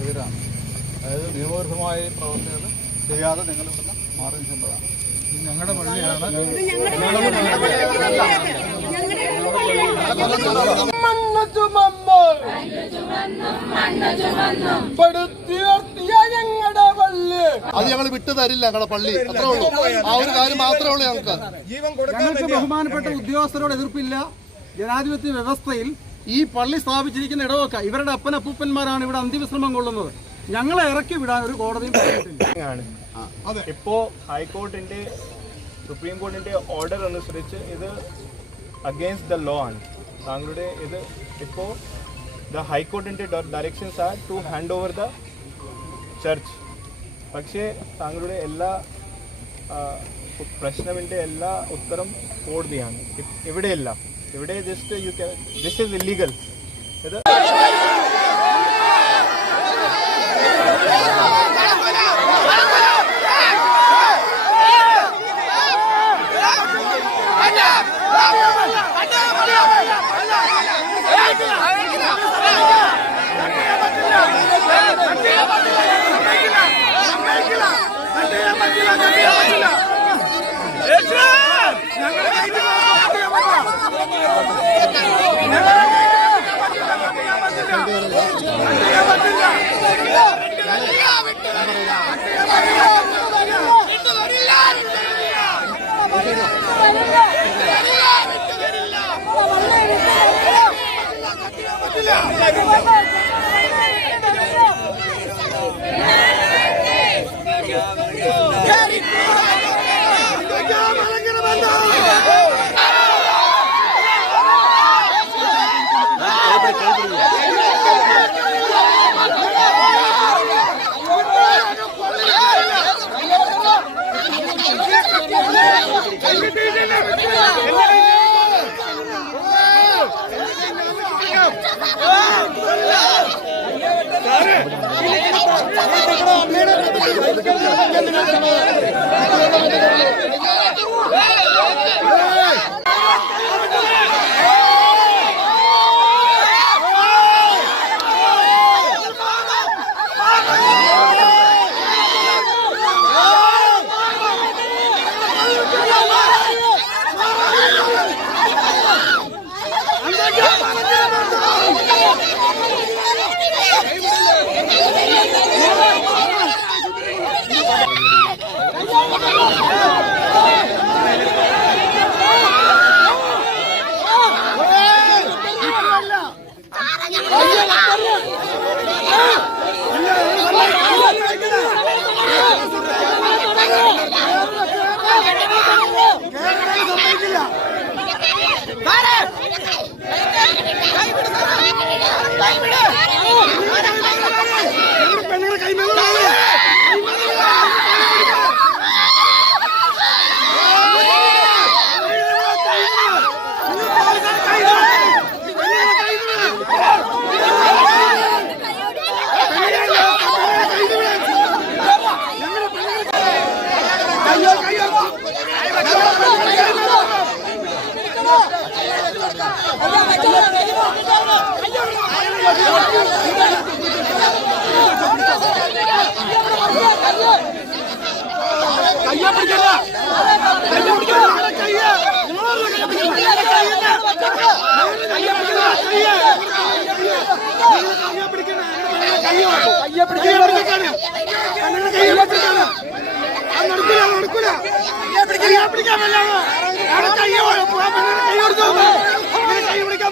എതിരാണ്. അതായത് നിയമവിരുദ്ധമായ പ്രവർത്തികൾ ചെയ്യാതെ നിങ്ങൾ ഇവിടുന്ന് മാറി നിൽക്കേണ്ടതാണ്. ഞങ്ങളുടെ പള്ളിയാണ്. പടുത്തുയർത്തിയ ഞങ്ങളുടെ പള്ളി. അത് ഞങ്ങൾ വിട്ടു തരില്ല ഞങ്ങളുടെ പള്ളി. അത്രേ ഉള്ളൂ. ആ ഒരു കാര്യം മാത്രമേ ഉള്ളൂ ഞങ്ങൾക്ക്. ഞങ്ങൾക്ക് ബഹുമാനപ്പെട്ട ഉദ്യോഗസ്ഥരോട് എതിർപ്പില്ല. ജനാധിപത്യ വ്യവസ്ഥയിൽ ഈ പള്ളി സ്ഥാപിച്ചിരിക്കുന്ന ഇടവൊക്കെ ഇവരുടെ അപ്പനപ്പൂപ്പന്മാരാണ് ഇവിടെ അന്ത്യവിശ്രമം കൊള്ളുന്നത്. ഞങ്ങളെ ഇറക്കി വിടാൻ ഒരു കോടതിയും പറഞ്ഞിട്ടില്ല. ഇപ്പോ ഹൈക്കോടതിന്റെ സുപ്രീം കോടതിന്റെ ഓർഡർ അനുസരിച്ച് ഇത് അഗേൻസ്റ്റ് ദ ലോ ആണ്. താങ്കളുടെ ഇത് ഇപ്പോ the ഹൈക്കോടതിന്റെ directions are to hand over the church പക്ഷേ താങ്കളുടെ എല്ലാ ആ, പ്രശ്നമിന്റെ എല്ലാ ഉത്തരം കോടതിയാണ്. ഇവിടെയല്ല. Today, this uh, you can this is illegal. Get it! 頑張れ! Time it up! கையா பிடிக்கல கையா பிடிக்கல கையா கையா பிடிக்கல கையா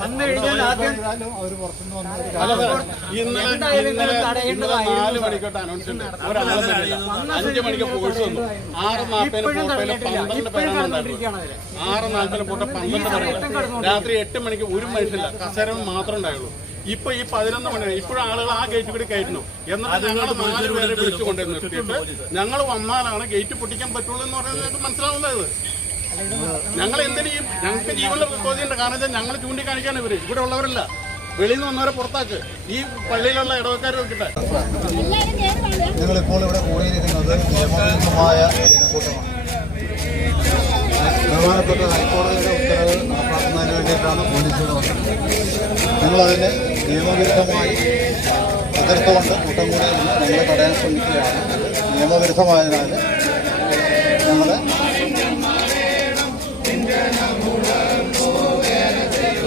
വന്നു ആദ്യം നാല് മണിക്കോട്ട് അനൗൺസ് അഞ്ച് മണിക്ക് വന്നു ആറ് നാൽപ്പതിന് പോട്ടയിൽ പന്ത്രണ്ട് രാത്രി എട്ട് മണിക്ക് ഒരു മനുഷ്യല്ല കസരം മാത്രമേ ഉണ്ടായുള്ളൂ. ഇപ്പൊ ഈ പതിനൊന്ന് മണി ഇപ്പോഴും ആളുകൾ ആ ഗേറ്റ് കൂടി കയറ്റുന്നു. എന്നിട്ട് ഞങ്ങൾ നാല് പേരെ വിളിച്ചു കൊണ്ടു നിർത്തിയിട്ട് ഞങ്ങൾ വന്നാലാണ് ഗേറ്റ് പൊട്ടിക്കാൻ പറ്റുള്ളൂ എന്ന് പറയുന്നത് മനസ്സിലാവുന്നത്? ഞങ്ങൾ എന്തിനു ഞങ്ങൾക്ക് ജീവനുള്ള ചോദ്യമുണ്ട് കാരണം വെച്ചാൽ ഞങ്ങൾ ചൂണ്ടിക്കാണിക്കാണ് ഇവർ. ഇവിടെ ഉള്ളവരല്ല. വെളിയിൽ നിന്ന് വന്നവരെ പുറത്താക്ക്. ഈ പള്ളിയിലുള്ള ഇടവക്കാർ നോക്കിട്ടെ. ഞങ്ങളിപ്പോൾ ഇവിടെ കൂടിയിരിക്കുന്നത് നിയമവിരുദ്ധമായ ജനക്കൂട്ടമാണ് ബഹുമാനപ്പെട്ട ഹൈക്കോടതിയുടെ ഉത്തരവ് വേണ്ടിയിട്ടാണ് പോലീസ് ഇവിടെ വന്നത്. ഞങ്ങളതിനെ നിയമവിരുദ്ധമായി എതിർത്തുകൊണ്ട് കൂട്ടം കൂടി ഞങ്ങൾ തടയാൻ ശ്രമിക്കുകയാണ്. നിയമവിരുദ്ധമായതിനാൽ ഞങ്ങൾ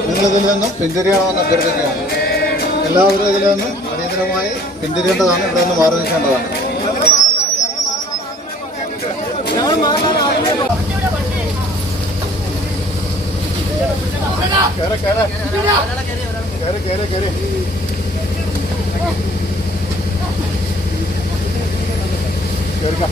നിങ്ങളിതിൽ നിന്നും പിന്തിരിയണമെന്ന് അഭ്യർത്ഥിക്കുകയാണ്. എല്ലാവരും ഇതിൽ നിന്നും അടിയന്തരമായി പിന്തിരിയേണ്ടതാണ്. ഇവിടെ നിന്ന് മാറി നിൽക്കേണ്ടതാണ്. കേറ്, കേറ്. കേറി കേറി കേറി കേറുക.